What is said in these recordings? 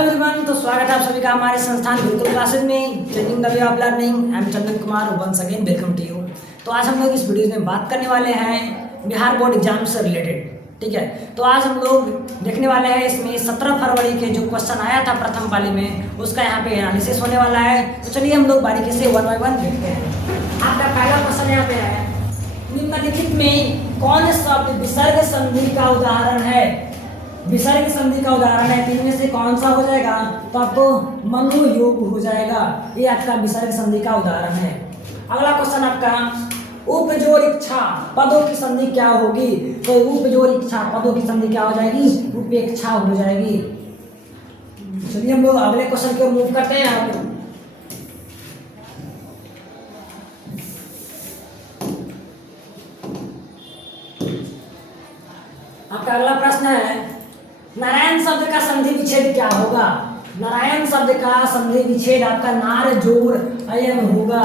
Hello everyone, तो स्वागत है आप सभी का हमारे संस्थान गुरुकुल क्लासेज में training the way of learning. I am Chandan Kumar, once again welcome to you. तो आज हम लोग इस वीडियो में बात करने वाले हैं बिहार बोर्ड एग्जाम से रिलेटेड। ठीक है, तो आज हम लोग देखने वाले हैं इसमें 17 फरवरी के जो क्वेश्चन आया था प्रथम पाली में, उसका यहाँ पे एनालिसिस होने वाला है। तो चलिए हम लोग बारीकी से वन बाय वन देखते हैं। आपका पहला क्वेश्चन यहाँ पे है, निम्नलिखित में कौन शब्द विसर्ग संधि का उदाहरण है? विसर्ग संधि का उदाहरण है, तीन में से कौन सा हो जाएगा? तो आपको मनोयोग हो जाएगा। ये आपका विसर्ग संधि का उदाहरण है। अगला क्वेश्चन आपका, उपजोड़ इच्छा पदों की संधि क्या होगी? तो उपजोड़ इच्छा पदों की संधि क्या हो जाएगी? उपेक्षा हो जाएगी। चलिए हम लोग अगले क्वेश्चन की ओर मूव करते हैं। आपका अगला प्रश्न है, नारायण शब्द का संधि विच्छेद क्या होगा? नारायण शब्द का संधि विच्छेद आपका नार जोड़ अयन होगा।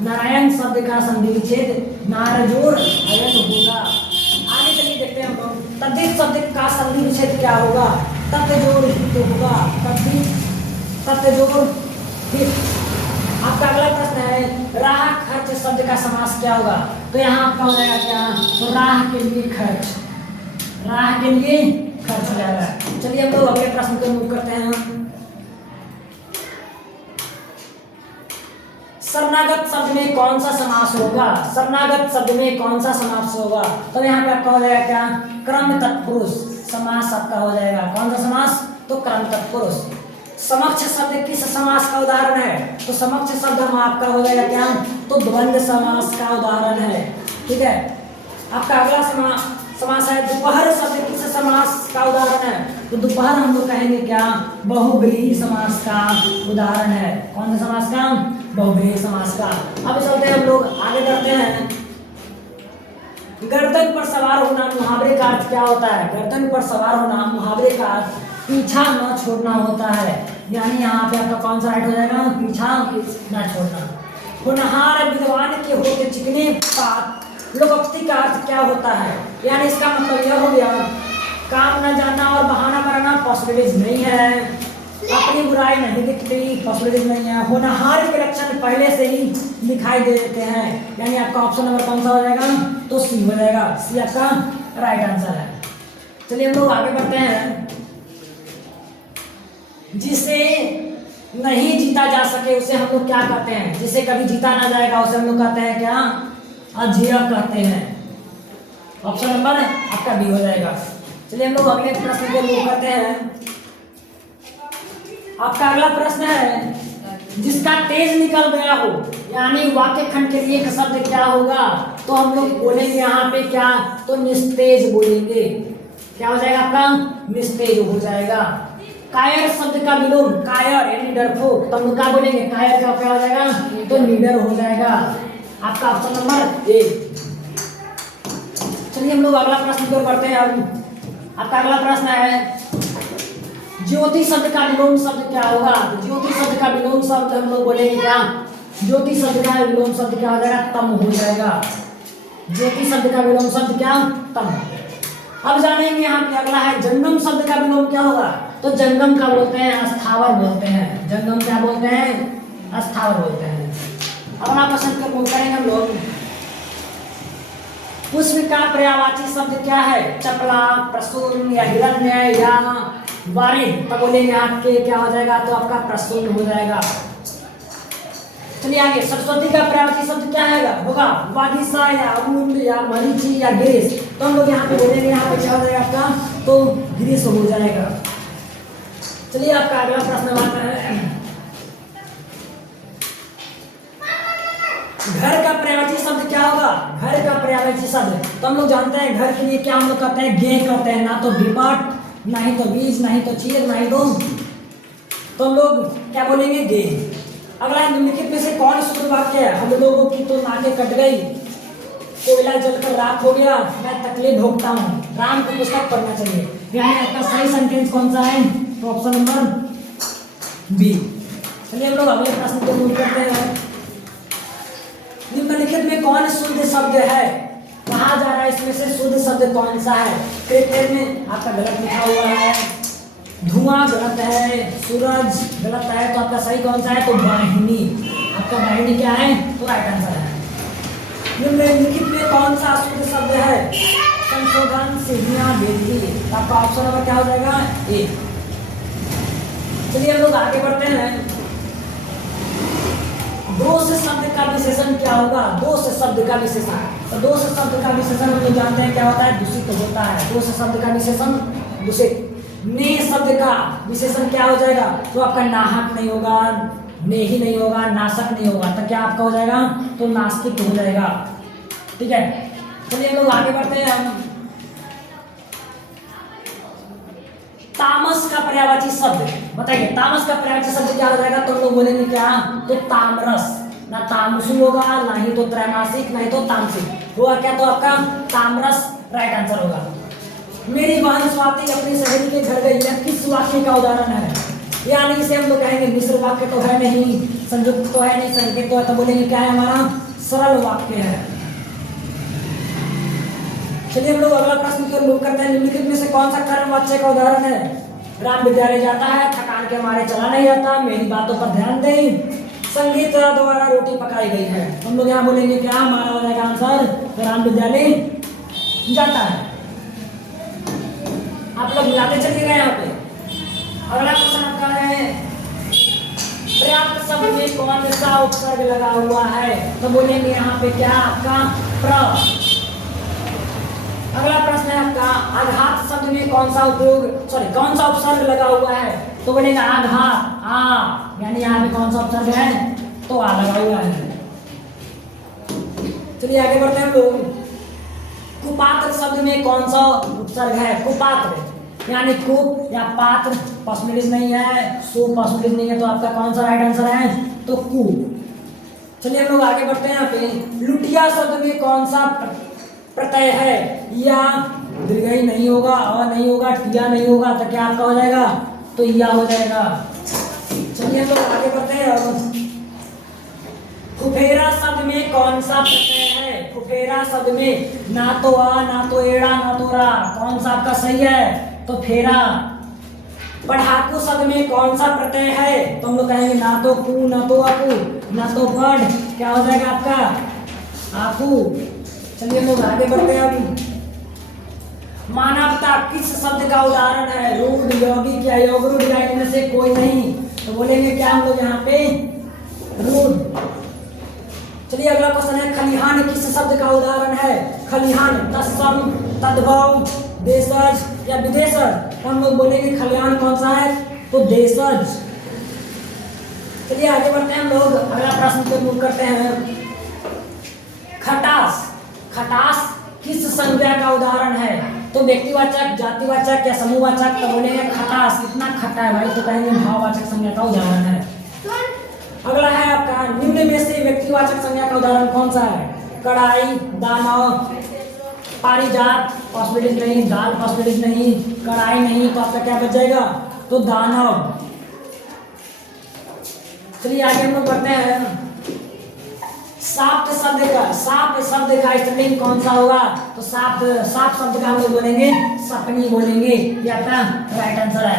नारायण शब्द का संधि विच्छेद नार जोड़ अयन होगा। आगे चलिए देखते हैं हम लोग, तद्धित शब्द का संधि विच्छेद क्या होगा? तत्व जोड़ हित होगा। तत्व जोड़ हित। आपका अगला प्रश्न है, राह खर्च शब्द का समास क्या होगा? तो यहाँ आपका हो जाएगा क्या? तो राह के लिए खर्च, राह के लिए खर्च हो जाएगा। चलिए हम लोग अगले प्रश्न को मूव करते हैं। शरणागत शब्द में कौन सा समास होगा? शरणागत शब्द में कौन सा समास होगा? तो यहाँ पे आपका हो जाएगा क्या? क्रम तत्पुरुष समास आपका हो जाएगा। कौन सा समास? तो क्रम तत्पुरुष। समक्ष शब्द किस समास का उदाहरण है? तो समक्ष शब्द हम आपका हो जाएगा क्या? तो द्वंद्व समास का उदाहरण है। ठीक है, आपका अगला समास है, दोपहर शब्द किस समास का उदाहरण है? तो दोपहर हम लोग कहेंगे क्या? बहुब्रीहि समास का उदाहरण है। कौन सा समास का? बहुब्रीहि समास का। अब चलते हैं हम लोग आगे करते हैं। गर्दन पर सवार होना मुहावरे का अर्थ क्या होता है? गर्दन पर सवार होना मुहावरे का अर्थ पीछा न छोड़ना होता है। यानी यहाँ पे आपका कौन सा राइट हो जाएगा? पीछा न छोड़ना। होनहार विद्वान के होते चिकने पात लोकोक्ति का अर्थ क्या होता है? यानी इसका मतलब यह हो गया, काम न जानना और बहाना बनाना पॉसिबिलिटीज नहीं है, अपनी बुराई नहीं दिखती पॉसिबिलिटीज नहीं है। होनहार के लक्षण पहले से ही दिखाई दे देते हैं। यानी आपका ऑप्शन नंबर कौन सा हो जाएगा? तो सी हो जाएगा। सी आपका राइट आंसर है। चलिए हम लोग आगे बढ़ते हैं। जिसे नहीं जीता जा सके उसे हम लोग क्या कहते हैं? जिसे कभी जीता ना जाएगा उसे हम लोग कहते हैं क्या? अजेय कहते हैं। ऑप्शन नंबर आपका बी हो जाएगा। चलिए हम लोग अगले प्रश्न को मूव करते हैं। आपका अगला प्रश्न है, जिसका तेज निकल गया हो, यानी वाक्य खंड के लिए एक शब्द क्या होगा? तो हम लोग बोलेंगे यहाँ पे क्या? तो निस्तेज बोलेंगे। क्या हो जाएगा आपका? निस्तेज हो जाएगा। कायर शब्द का विलोम कायर यानी डरपोक, तो हम लोग क्या बोलेंगे? कायर का क्या हो जाएगा? तो निडर हो जाएगा। आपका ऑप्शन नंबर ए। चलिए हम लोग अगला प्रश्न की ओर बढ़ते हैं। आपका अगला प्रश्न है, ज्योति शब्द का विलोम शब्द क्या होगा? ज्योति शब्द का विलोम शब्द हम लोग बोलेंगे क्या? ज्योति शब्द का विलोम शब्द क्या हो जाएगा? तम हो जाएगा। ज्योति शब्द का विलोम शब्द क्या? तम। अब जानेंगे यहाँ पे अगला है, जंगम शब्द का विलोम क्या होगा? तो जंगम का बोलते हैं अस्थावर बोलते हैं। जंगम क्या बोलते हैं? अस्थावर बोलते हैं। अगला प्रश्न को मूव करेंगे हम लोग। पुष्प का पर्यायवाची शब्द क्या है? चपला, प्रसून या हिरण्य या वारिद। तो बोलेंगे आपके क्या हो जाएगा? तो आपका प्रसून हो जाएगा। चलिए आगे, सरस्वती का पर्यायवाची शब्द क्या है? होगा वागीसा या अमूल्य या मरीचि या गिरीश। तो हम लोग यहाँ पे बोलेंगे, यहाँ पे क्या हो जाएगा आपका? तो गिरीश हो जाएगा। चलिए आपका अगला प्रश्न आता है, घर का पर्यायवाची शब्द क्या होगा? घर का पर्यायवाची शब्द तो हम लोग जानते हैं, घर के लिए क्या हम लोग कहते हैं? गे कहते हैं। ना तो विपट, ना ही तो बीज, ना ही तो चीर, ना ही तो हम लोग क्या बोलेंगे? गे। अगला, निम्नलिखित में से कौन शुद्ध वाक्य है? हम लोगों की तो नाकें कट गई, कोयला जलकर राख हो गया, मैं तकलीफ भोगता हूँ, राम की पुस्तक पढ़ना चाहिए। यानी आपका सही सेंटेंस कौन सा है? तो ऑप्शन नंबर बी। चलिए हम लोग अगले प्रश्न को मूव करते हैं। निम्नलिखित में कौन शुद्ध शब्द है? कहा जा रहा है इसमें से शुद्ध शब्द कौन सा है? क्रिकेट में आपका गलत लिखा हुआ है। धुआं गलत है, सूरज गलत है, तो आपका सही कौन सा है? तो वाहिनी। आपका वाहिनी क्या है? तो राइट आंसर है। निम्नलिखित में कौन सा अशुद्ध शब्द है? संशोधन, सीढ़ियां, बेदगी। आपका ऑप्शन नंबर क्या हो जाएगा? ए। चलिए हम लोग आगे बढ़ते हैं। दोष शब्द का विशेषण क्या होगा? दोष शब्द का विशेषण, तो दोष शब्द का विशेषण हम लोग जानते हैं क्या होता है? दूषित होता है। दोष शब्द का विशेषण दूषित। ने शब्द का विशेषण क्या हो जाएगा? तो आपका नाहक नहीं होगा, नेही नहीं होगा, नाशक नहीं होगा, तो क्या आपका हो जाएगा? तो नास्तिक हो जाएगा। ठीक है, चलिए हम लोग आगे बढ़ते हैं। तामस का पर्यायवाची शब्द बताइए। तामस का पर्यायवाची शब्द क्या हो जाएगा? तो हम लोग बोलेंगे क्या? तो तामरस। ना तामसु होगा, ना ही तो त्रैमासिक, ना ही तो तामसिक होगा। क्या? तो आपका तामरस राइट आंसर होगा। मेरी बहन स्वाति अपनी सहेली के घर गई, यह किस वाक्य का उदाहरण है? यानी इसे हम लोग कहेंगे मिश्र वाक्य तो है नहीं, संयुक्त तो है नहीं, संकेत तो है, तो बोलेंगे क्या है? हमारा सरल वाक्य है। चलिए हम लोग अगला प्रश्न की ओर मूव करते हैं। निम्नलिखित में से कौन सा कर्मवाच्य का उदाहरण है? राम विद्यालय जाता है, थकान के मारे चला नहीं जाता, मेरी बातों पर ध्यान दें, संगीत द्वारा रोटी पकाई गई है। हम लोग यहाँ बोलेंगे क्या? हमारा हो जाएगा आंसर राम विद्यालय जाता है। आप लोग मिलाते चलिएगा यहाँ पे। अगला क्वेश्चन आपका है पर्याप्त शब्द में कौन सा उपसर्ग लगा हुआ है? तो बोलेंगे यहाँ पे क्या? आपका प्र। अगला प्रश्न है आपका आघात शब्द में कौन सा कौन सा उपसर्ग लगा हुआ है? तो बोलेंगे आघात, आ, यानी यहाँ पे कौन सा उपसर्ग है? तो आ लगा हुआ है। चलिए आगे बढ़ते हैं हम लोग। कुपात्र शब्द में कौन सा उपसर्ग है? कुपात्र, यानी कुप या पात्र पॉसिबिलिटीज नहीं है, सो पॉसिबिलिटीज नहीं है, तो आपका कौन सा राइट आंसर है? तो कु। चलिए हम लोग आगे बढ़ते हैं यहाँ पे। लुटिया शब्द में कौन सा प्रत्यय है? या दीर्घई नहीं होगा, अ नहीं होगा, टिया नहीं होगा, तो क्या आपका हो जाएगा? तो या हो जाएगा। चलिए हम लोग आगे बढ़ते हैं। फुफेरा शब्द में कौन सा प्रत्यय है? फुफेरा शब्द में ना तो आ, ना तो एड़ा, ना तो रा, कौन सा आपका सही है? तो फेरा। पढ़ाकू शब्द में कौन सा प्रत्यय है? तो हम लोग कहेंगे ना तो कु, ना तो अकु, ना तो पढ़, क्या हो जाएगा आपका? आकू। चलिए हम लोग आगे बढ़ते हैं। अब मानवता किस शब्द का उदाहरण है? रूढ़, यौगिक या योगरूढ़ या इनमें से कोई नहीं, तो बोलेंगे क्या हम लोग यहाँ पे? रूढ़। चलिए अगला क्वेश्चन है खलिहान किस शब्द का उदाहरण है? खलिहान तत्सम, तद्भव, देशज या विदेशज, तो हम लोग बोलेंगे खलिहान कौन सा है? तो देशज। चलिए आगे बढ़ते हैं हम लोग। अगला प्रश्न को मूव करते हैं। खटास, खटास किस संज्ञा का उदाहरण है? तो व्यक्तिवाचक, जातिवाचक या समूहवाचक, तो बोलेंगे खटास, कितना खट्टा है भाई, तो कहेंगे भाववाचक संज्ञा का उदाहरण है। अगला है आपका निम्न में से व्यक्तिवाचक संज्ञा का उदाहरण कौन सा है? कड़ाई, दानव, पारिजात पॉसिबिलिटीज नहीं, दाल पॉसिबिलिटीज नहीं, कड़ाई नहीं, तो आपका क्या बच जाएगा? तो दानव। चलिए आगे हम लोग बढ़ते हैं। साप्त शब्द का स्त्रीलिंग कौन सा होगा? तो साप्त शब्द का हम लोग बोलेंगे सपनी बोलेंगे, ये आपका राइट आंसर है।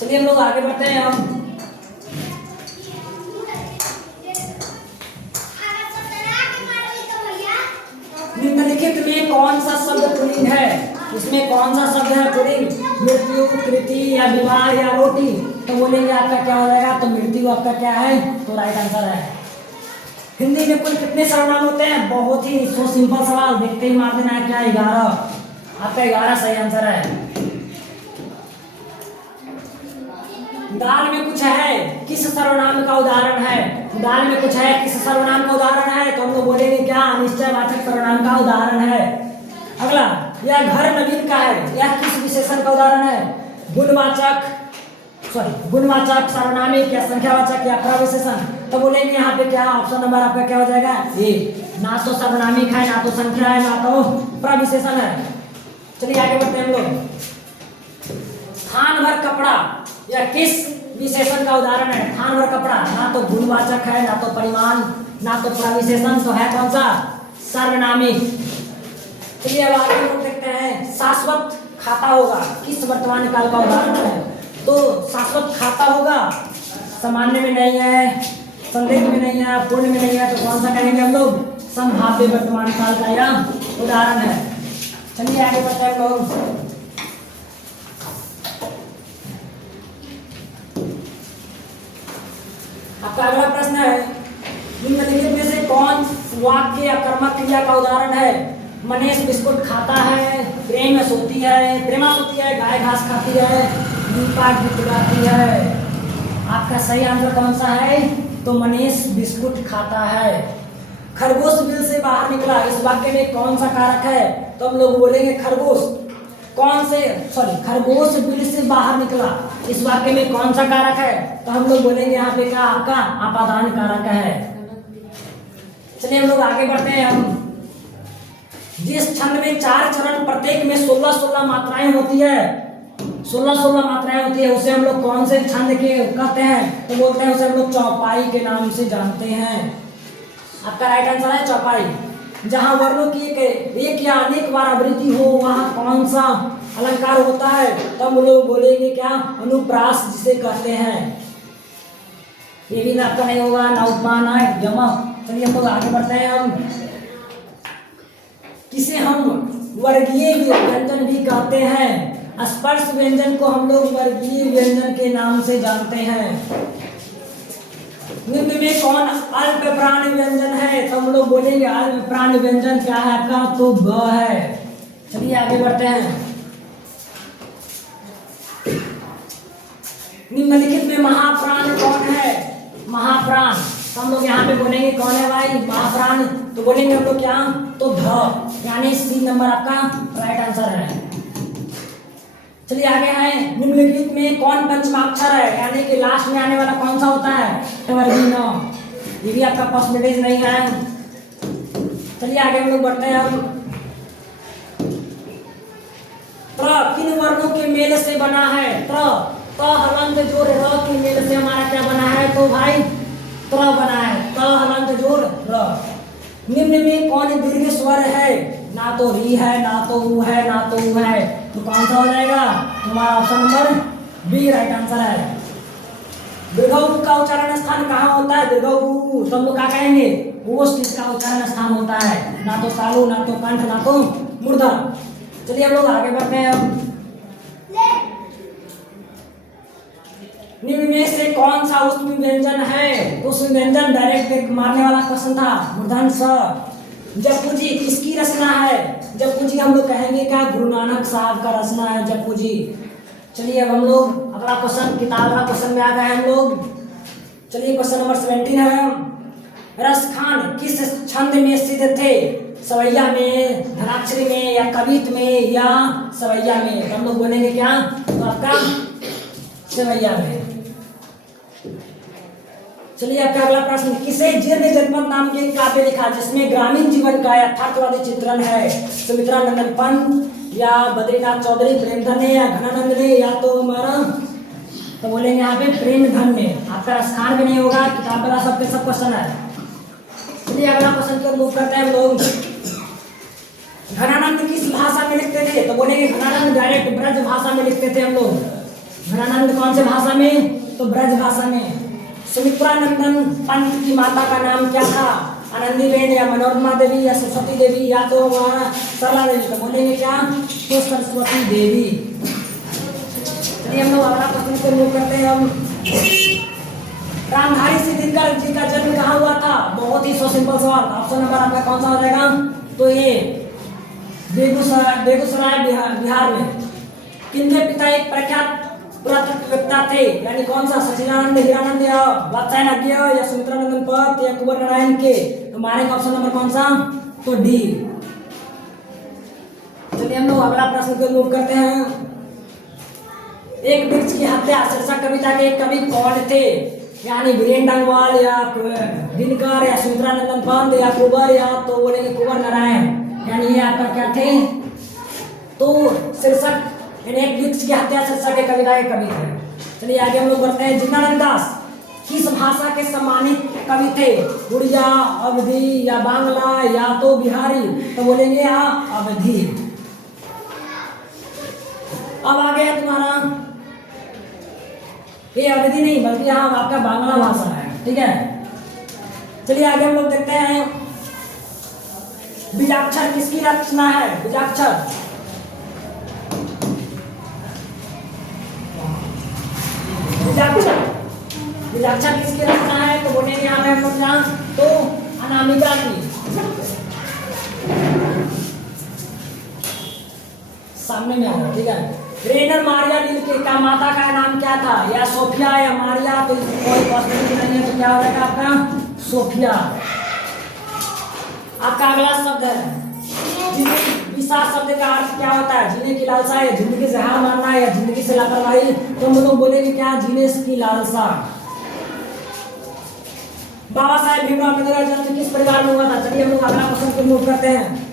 चलिए हम लोग आगे बढ़ते हैं। हम निम्नलिखित में कौन सा शब्द पुल्लिंग है? इसमें कौन सा शब्द है पुल्लिंग? मृत्यु, कृति या विवाह या रोटी, तो बोलेंगे आपका क्या हो जाएगा? तो मृत्यु आपका क्या है? तो राइट आंसर है। हिंदी में कुल कितने सर्वनाम होते हैं? बहुत ही सो सिंपल सवाल, देखते ही मार देना है क्या? 11। आपका 11 सही आंसर है। दाल में कुछ है किस सर्वनाम का उदाहरण है? दाल में कुछ है किस सर्वनाम का उदाहरण है? तो हम लोग बोलेंगे क्या? अनिश्चयवाचक सर्वनाम का उदाहरण है। अगला, यह घर नवीन का है, यह किस विशेषण का उदाहरण है? गुणवाचक, सार्वनामिक या संख्यावाचक या प्रविशेषण, तो बोलेंगे यहाँ पे क्या? ऑप्शन नंबर आपका क्या हो जाएगा? ए। ना तो सार्वनामिक है, ना तो संख्या है, ना तो प्रविशेषण है। चलिए आगे बढ़ते हैं हम लोग। थान भर कपड़ा या किस विशेषण का उदाहरण है? थान भर कपड़ा ना तो गुणवाचक है, ना तो परिमाण, ना तो प्रविशेषण, तो है कौन सा? सार्वनामिक। चलिए अब आगे हम देखते हैं। शाश्वत खाता होगा किस वर्तमान काल का उदाहरण है? तो शाश्वत खाता होगा, सामान्य में नहीं है, संदिग्ध में नहीं है, पूर्ण में नहीं है, तो कौन सा कहेंगे हम लोग? संभाव्य वर्तमान काल का यह उदाहरण है। चलिए आगे बढ़ते हैं लोग। आपका अगला प्रश्न है, निम्नलिखित में से कौन वाक्य या कर्मक क्रिया का उदाहरण है? मनीष बिस्कुट खाता है, प्रेमा सोती है, गाय घास खाती है, दीपा गीत गाती है। आपका सही आंसर कौन सा है? तो मनीष बिस्कुट खाता है। खरगोश बिल से बाहर निकला, इस वाक्य में कौन सा कारक है? तो हम लोग बोलेंगे खरगोश बिल से बाहर निकला, इस वाक्य में कौन सा कारक है? तो हम लोग बोलेंगे यहाँ पे क्या आपका अपादान कारक है। चलिए हम लोग आगे बढ़ते हैं। हम जिस छंद में 4 चरण, प्रत्येक में 16 मात्राएं होती है, 16 मात्राएं होती है, उसे हम लोग कौन से छंद के कहते हैं? तो बोलते हैं उसे हम लोग चौपाई के नाम से जानते हैं। आपका राइट आंसर है चौपाई। जहां वर्णों की एक या अनेक बार आवृत्ति हो, वहां कौन सा अलंकार होता है? तो हम लोग बोलेंगे क्या? अनुप्रास जिसे कहते हैं। ये भी आपका नहीं होगा, ना उपमान ना यमक। चलिए हम लोग आगे बढ़ते हैं। हम किसे हम वर्गीय व्यंजन भी कहते हैं? स्पर्श व्यंजन को हम लोग वर्गीय व्यंजन के नाम से जानते हैं। निम्न में कौन अल्प प्राण व्यंजन है? तो हम लोग बोलेंगे अल्प प्राण व्यंजन क्या है आपका? तो ब है। चलिए आगे बढ़ते हैं। निम्नलिखित में महाप्राण कौन है? महाप्राण, तो हम लोग यहाँ पे बोलेंगे कौन है भाई? महाप्राण। तो बोलेंगे हम लोग क्या? तो ध, यानी सी नंबर आपका राइट आंसर है। चलिए आगे हैं। निम्नलिखित में कौन पंचमाक्षर है? यानी कि लास्ट में आने वाला कौन सा होता है? वर्गीय न। ये भी आपका परसेंटेज नहीं है। चलिए आगे हम लोग बढ़ते हैं। प्र किन वर्णों के मेल से बना है? त हलंत जोड़ र के मेल से हमारा क्या बना है? तो भाई त्र बना है। त हलंत जोड़ र। निम्न में कौन दीर्घ स्वर है? ना तो री है, ना तो ऊ है, ना तो ऊ है, तो कौन सा हो जाएगा? हमारा option number B right answer है। दीर्घ ऊ का उच्चारण स्थान कहाँ होता है? दीर्घ ऊ, तो हम लोग क्या कहेंगे? ओष्ठ इसका उच्चारण स्थान होता है, ना तो तालु, ना तो कंठ, ना तो मूर्धन। चलिए हम लोग आगे बढ़ते हैं। निम्न में से कौन सा ऊष्म व्यंजन है? ऊष्म व्यंजन डायरेक्ट मारने वाला क्वेश्चन था। मूर्धन स। जप्पू जी किसकी रचना है? जप्पू जी हम लोग कहेंगे क्या? गुरु नानक साहब का रचना है जप्पू जी। चलिए अब हम लोग अगला क्वेश्चन, किताब का क्वेश्चन में आ गए हम लोग। चलिए क्वेश्चन नंबर 17 है। रसखान किस छंद में स्थित थे? सवैया में, धनाक्षरी में, या कवित में, या सवैया में? तो हम लोग बोलेंगे क्या? तो आपका सवैया में। चलिए आपका अगला प्रश्न, किसे जीर्ण जनपद नाम के काव्य लिखा जिसमें ग्रामीण जीवन का यथार्थवादी चित्रण है? सुमित्रा नंदन पंत, या बद्रीनाथ चौधरी, प्रेमधन ने, या घनानंद ने, या तो हमारा? तो बोलेंगे यहाँ पे प्रेमधन ने। आपका रसखान भी नहीं होगा, किताब वाला सबके सब क्वेश्चन है। चलिए अगला क्वेश्चन को मूव करते हैं हम लोग। घनानंद किस भाषा में लिखते थे? तो बोलेंगे घनानंद डायरेक्ट ब्रज भाषा में लिखते थे हम लोग। घनानंद कौन से भाषा में? तो ब्रज भाषा में। सुमित्रा नंदन पंत की माता का नाम क्या था? आनंदी बेन, या मनोरमा देवी, या सरस्वती देवी, या तो हमारा सरला देवी? तो बोलेंगे क्या? तो सरस्वती देवी। चलिए हम लोग अगला क्वेश्चन को मूव करते हैं। हम रामधारी सिद्धिकर जी का जन्म कहाँ हुआ था? बहुत ही सिंपल सवाल। ऑप्शन नंबर आपका कौन सा हो जाएगा? तो ये बेगूसराय बिहार में। किनके पिता एक प्रख्यात पुरातत्ववेत्ता थे? यानी कौन सा? सचिदानंद हीरानंद, या वात्स्यायन अज्ञेय, या सुमित्रा नंदन पंत, या कुंवर नारायण के? तो हमारे ऑप्शन नंबर कौन सा? तो डी। चलिए हम लोग अगला प्रश्न को मूव करते हैं। एक वृक्ष की हत्या शीर्षक कविता के कवि कौन थे? यानी वीरेन डंगवाल, या दिनकर, या सुमित्रा नंदन पंत, या कुंवर, या तो बोलेंगे कुंवर नारायण। यानी ये आपका क्या थे? तो शीर्षक एक वृक्ष की हत्या शीर्षक के कविता के कवि थे। चलिए आगे हम लोग बढ़ते हैं। जिज्ञानंद दास किस भाषा के सम्मानित कवि थे? उड़िया, अवधी, या बांग्ला, या तो बिहारी? तो बोलेंगे अवधी। अब आ गया तुम्हारा ये अवधि नहीं बल्कि यहाँ आपका बांग्ला भाषा है, ठीक है। चलिए आगे हम लोग देखते हैं बीजाक्षर किसकी रचना है। बीजाक्षर, बीजाक्षर, बीजाक्षर किसकी रचना है तो बोलेंगे यहाँ पे हम लोग क्या, तो अनामिका की। सामने में आ रहा है, ठीक है। रेनर मारिया रीलके का माता का नाम क्या था, या सोफिया या मारिया, तो कोई पॉसिबिलिटी नहीं है, तो क्या हो जाएगा आपका सोफिया। आपका अगला शब्द है विशा शब्द का अर्थ क्या होता है, जीने की लालसा है, जिंदगी से हार मानना है, या जिंदगी से लापरवाही, तो हम लोग बोलेंगे क्या, जीने की लालसा। बाबा साहेब भीमराव अम्बेडकर का जन्म किस परिवार में हुआ था। चलिए हम लोग अगला क्वेश्चन को मूव करते हैं।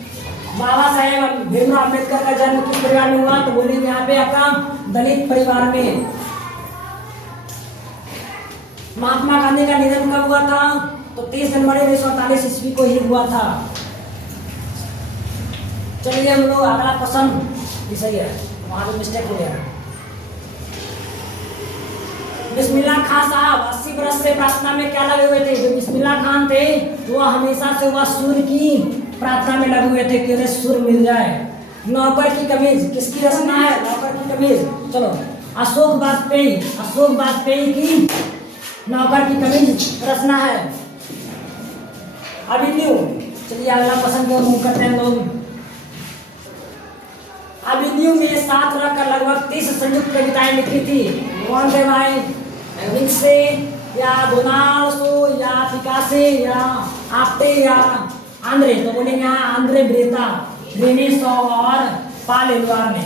बाबा साहेब भीमराव अम्बेडकर का जन्म किस परिवार में हुआ तो बोलेंगे यहाँ पे आपका दलित परिवार में। महात्मा गांधी का निधन कब हुआ था तो 30 जनवरी 1948 ईस्वी को ही हुआ था। चलिए हम लोग अगला क्वेश्चन सही है, वहां पे मिस्टेक हो गया। बिस्मिल्लाह खान साहब 80 बरस से प्रार्थना में क्या लगे हुए थे। जो बिस्मिल्लाह खान थे वह हमेशा से वह सूर्य की प्रार्थना में लगे हुए थे कि उन्हें सूर्य मिल जाए। नौकर की कमीज किसकी रचना है, नौकर की कमीज, चलो अशोक वाजपेयी, अशोक वाजपेयी की नौकर की कमीज रचना है। अभिमन्यु, चलिए अगला क्वेश्चन को मूव करते हैं लोग। अभिमन्यु ने साथ रखकर लगभग 30 संयुक्त कविताएं लिखी थी। कौन थे भाई, नित्शे या डोनाल्डो या पिकासे या आप्टे या आंद्रे, तो बोलेंगे यहाँ आंद्रे ब्रेता, रेने शॉ और पाल एलवार ने।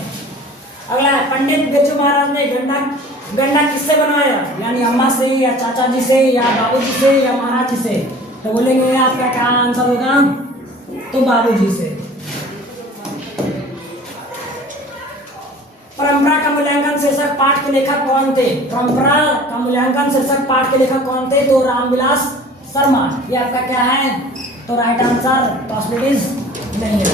अगला है पंडित बिरजू महाराज ने गंडा किससे बनवाया, यानी अम्मा से या चाचा जी से या बाबूजी से या महाराज जी से, तो बोलेंगे आपका क्या आंसर होगा तो बाबूजी से। परंपरा का मूल्यांकन शीर्षक पाठ के लेखक कौन थे, परंपरा का मूल्यांकन शीर्षक पाठ के लेखक कौन थे तो रामविलास शर्मा। ये आपका क्या है तो राइट आंसर, पॉसिबिलिटीज नहीं है।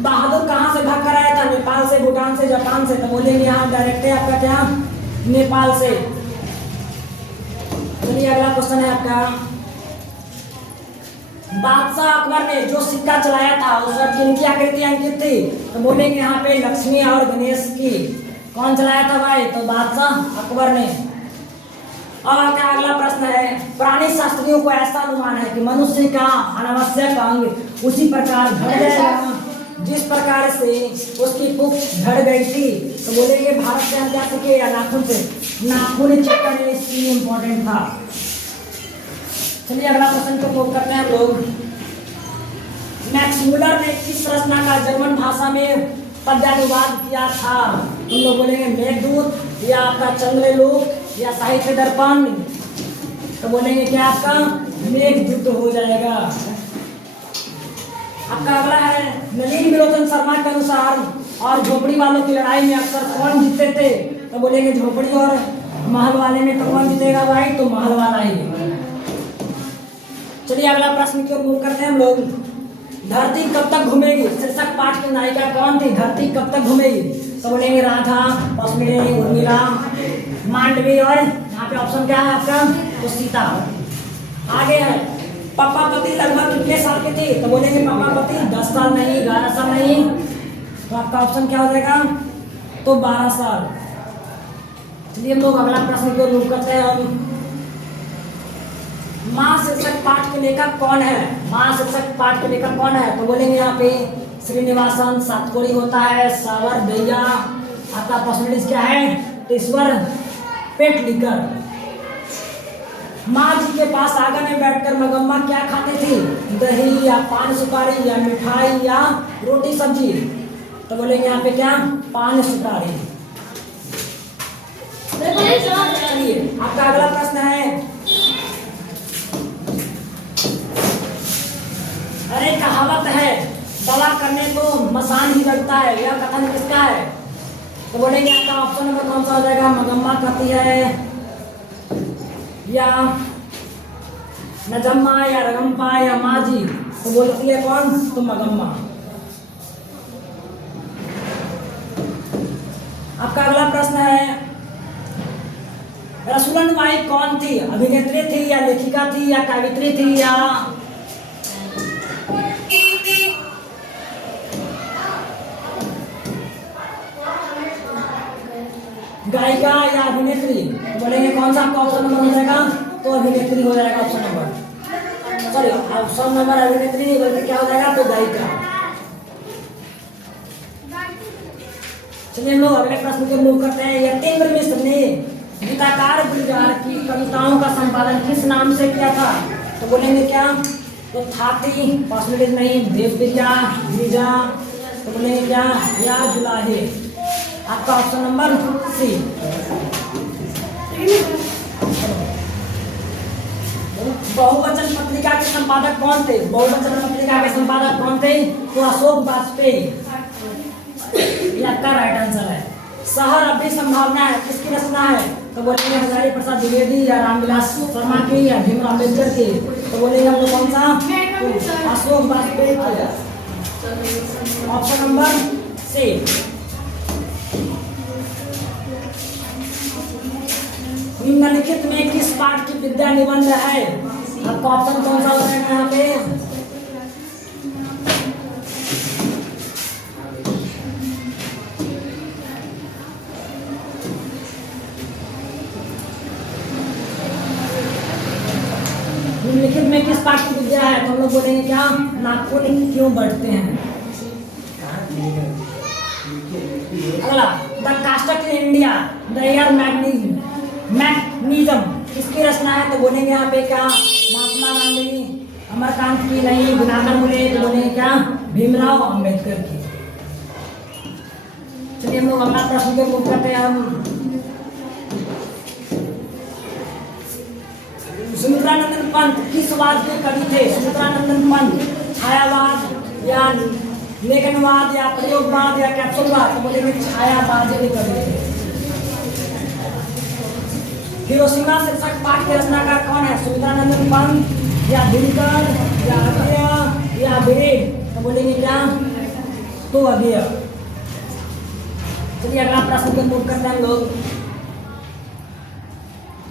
बहादुर कहाँ से भाग कर आया था, नेपाल से, भूटान से, जापान से, तो बोलेंगे यहाँ डायरेक्ट है आपका क्या नेपाल से। चलिए अगला क्वेश्चन है आपका, बादशाह अकबर ने जो सिक्का चलाया था उस पर किनकी आकृति अंकित थी, तो बोलेंगे यहाँ पे लक्ष्मी और गणेश की। कौन चलाया था भाई तो बादशाह अकबर ने। और क्या अगला प्रश्न है, प्राणी शास्त्रियों को ऐसा अनुमान है कि मनुष्य का अनावश्यक अंग उसी प्रकार झड़ जाएगा जिस प्रकार से उसकी पुख झड़ गई थी, तो बोलेंगे भारत से हम क्या सीखे या नाखून से, नाखून चक्कर में इसकी इंपॉर्टेंट था। चलिए अगला प्रश्न को मूव करते हैं लोग। मैक्स मुलर ने किस रचना का जर्मन भाषा में पद्यानुवाद किया था, तुम लोग बोलेंगे मेघदूत या आपका चंद्रलोक या साहित्य दर्पण, तो बोलेंगे क्या आपका मेघदूत हो जाएगा। आपका अगला है, नलिनी विलोचन शर्मा के अनुसार और झोपड़ी वालों की लड़ाई में अक्सर कौन जीतते थे, तो बोलेंगे झोपड़ी और महल वाले में तो कौन जीतेगा भाई तो महल वाला ही। चलिए अगला प्रश्न की ओर मूव करते हैं हम लोग। धरती कब तक घूमेगी शीर्षक पाठ की नायिका कौन थी, धरती कब तक घूमेगी, तो बोलेंगे राधा, पद्मिनी, उर्मिला, मांडवी, और यहाँ पे ऑप्शन क्या है आपका तो सीता। आगे है, पापा पति लगभग कितने साल के थे, तो बोलेंगे पापा पति 10 साल नहीं, 11 साल नहीं, तो आपका ऑप्शन क्या हो जाएगा तो 12 साल। चलिए हम लोग अगला प्रश्न को मूव करते हैं हम। माँ शीर्षक पाठ के लेखक कौन है, माँ शीर्षक पाठ के लेखक कौन है, तो बोलेंगे यहाँ पे श्रीनिवासन सातकोड़ी होता है, सावर दैया, आपका पॉसिबिलिटीज क्या है तो ईश्वर पेटलिकर। माँ जी के पास आंगन में बैठकर मगम्मा क्या खाते थे, दही या पान सुपारी या मिठाई या रोटी सब्जी, तो बोलेंगे यहाँ पे क्या पान सुपारी। आपका अगला प्रश्न है, अरे कहावत है दवा करने को मसान ही लगता है, यह कथन किसका है, तो बोलेंगे आपका ऑप्शन नंबर कौन सा हो जाएगा, मगम्मा कहती है या नजम्मा या रगम्पा या माजी, तो बोलती है कौन तो मगम्मा। आपका अगला प्रश्न है, रसूलनबाई कौन थी? अभिनेत्री थी या लेखिका थी या कवित्री थी या गायिका या अभिनेत्री? बोलेंगे कौन सा आपका ऑप्शन नंबर हो जाएगा? तो अभिनेत्री हो जाएगा option number, sorry option number अभिनेत्री नहीं बल्कि क्या हो जाएगा? तो गायिका। चलिए हम लोग अगले प्रश्न के मूव करते हैं। यतीन्द्र मिश्र ने गीताकार गुलजार की कविताओं का संपादन किस नाम से किया था? तो बोलेंगे क्या? तो थाती, पॉसिबिलिटीज नहीं, देवप्रिया, गिरिजा, तो बोलेंगे क्या? या जुलाहे। आपका ऑप्शन नंबर सी। बहुवचन पत्रिका के संपादक कौन थे? बहुवचन पत्रिका के संपादक कौन थे? तो अशोक वाजपेयी, ये आपका राइट आंसर है। शहर अब भी संभावना है किसकी रचना है? तो बोलेंगे हजारी प्रसाद द्विवेदी या रामविलास शर्मा की या भीमराव अम्बेडकर की? तो बोलेंगे हम लोग कौन सा? तो अशोक वाजपेयी की, ऑप्शन नंबर सी। निम्नलिखित में किस पाठ की विद्या निबंध है? आपका ऑप्शन कौन सा हो जाएगा यहाँ पे? निम्नलिखित में किस पाठ की विद्या है? तो हम लोग बोलेंगे क्या? नाखून क्यों बढ़ते हैं। अगला, द कास्टक इन इंडिया द एयर मैग्नीज्म किसकी रचना है? तो बोलेंगे यहाँ पे क्या? महात्मा गांधी, अमरकांत की नहीं, गुणाकर बोले तो बोलेंगे क्या? भीमराव अम्बेडकर की। चलिए हम लोग अगला प्रश्न के मूव करते हैं। हम सुमित्रानंदन पंत किस वाद के कवि थे? सुमित्रानंदन पंत छायावाद या लेखनवाद या प्रयोगवाद या कैप्सूलवाद? तो बोलेंगे छायावाद के कवि थे। हिरोशिमा शीर्षक पाठ के रचनाकार कौन है? सुमित्रानंदन पंत या दिनकर या अज्ञेय या विरेन? तो बोलेंगे क्या? तो अज्ञेय। चलिए अगला प्रश्न के मूव करते हैं हम लोग।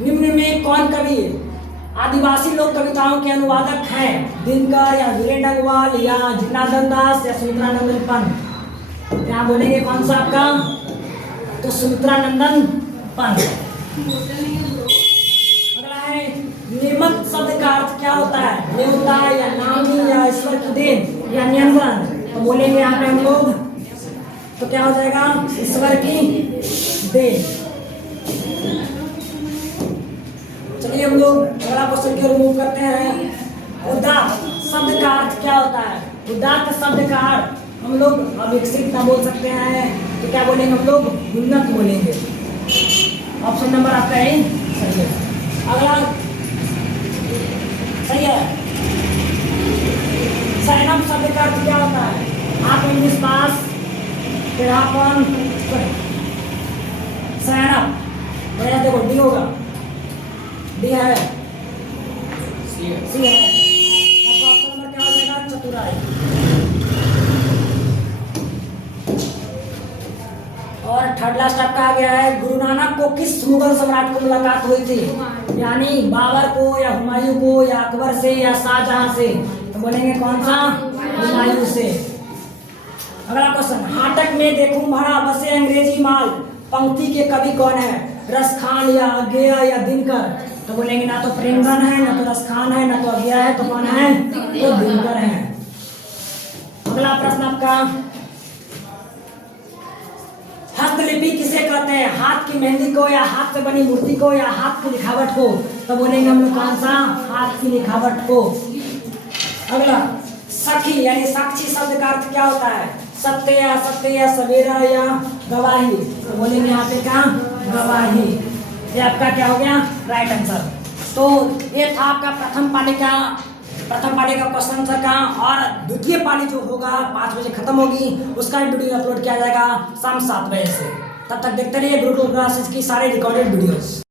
निम्न में कौन कवि आदिवासी लोक कविताओं के अनुवादक हैं? दिनकर या वीरेंद्र अग्रवाल या जनार्दन दास या सुमित्रानंदन पंत? क्या बोलेंगे कौन सा आपका? तो सुमित्रानंदन पंत। अगला है निर्मत शब्द का अर्थ क्या होता है? देवता या नामी या ईश्वर की देन या नियंत्रण? तो बोलेंगे यहाँ पे हम लोग तो क्या हो जाएगा? ईश्वर की देन। चलिए हम लोग अगला क्वेश्चन की ओर मूव करते हैं। उदात्त शब्द का अर्थ क्या होता है? उदात्त शब्द का अर्थ हम लोग अविकसित ना बोल सकते हैं, तो क्या बोलेंगे हम लोग? उन्नत बोलेंगे। ऑप्शन नंबर आपका है सही है। अगला सही है। सैनम शब्द का अर्थ क्या होता है? आत्मविश्वास, तेरापन, सैनम। देखो डी होगा, डी है, सी है। आपका ऑप्शन नंबर क्या हो जाएगा? चतुराई। और थर्ड लास्ट आपका आ गया है। गुरु नानक को किस मुगल सम्राट को मुलाकात हुई थी? यानी बाबर को या हुमायूं को या अकबर से या शाहजहां से? तो बोलेंगे कौन सा? हुमायूं से। अगला क्वेश्चन, हाटक में देखूं भरा बसे अंग्रेजी माल पंक्ति के कवि कौन है? रसखान या अज्ञेय या दिनकर? तो बोलेंगे ना तो प्रेमगन है, ना तो रसखान है, ना तो अज्ञेय है, तो कौन है? तो दिनकर है। अगला प्रश्न आपका, हस्तलिपि किसे कहते हैं? हाथ की मेहंदी को या हाथ से बनी मूर्ति को या हाथ की लिखावट को? तो बोलेंगे हम लोग कौन सा? हाथ की लिखावट को। अगला, सखी यानी साक्षी शब्द का अर्थ क्या होता है? सत्य या असत्य या सवेरा या गवाही? तो बोलेंगे यहाँ पे क्या? गवाही। ये आपका क्या हो गया? Right answer. तो ये था आपका प्रथम पाली का क्वेश्चन आंसर का, और द्वितीय पाली जो होगा 5 बजे खत्म होगी, उसका भी वीडियो अपलोड किया जाएगा शाम 7 बजे से। तब तक देखते रहिए गुरुकुल क्लासेस की सारे रिकॉर्डेड वीडियोस।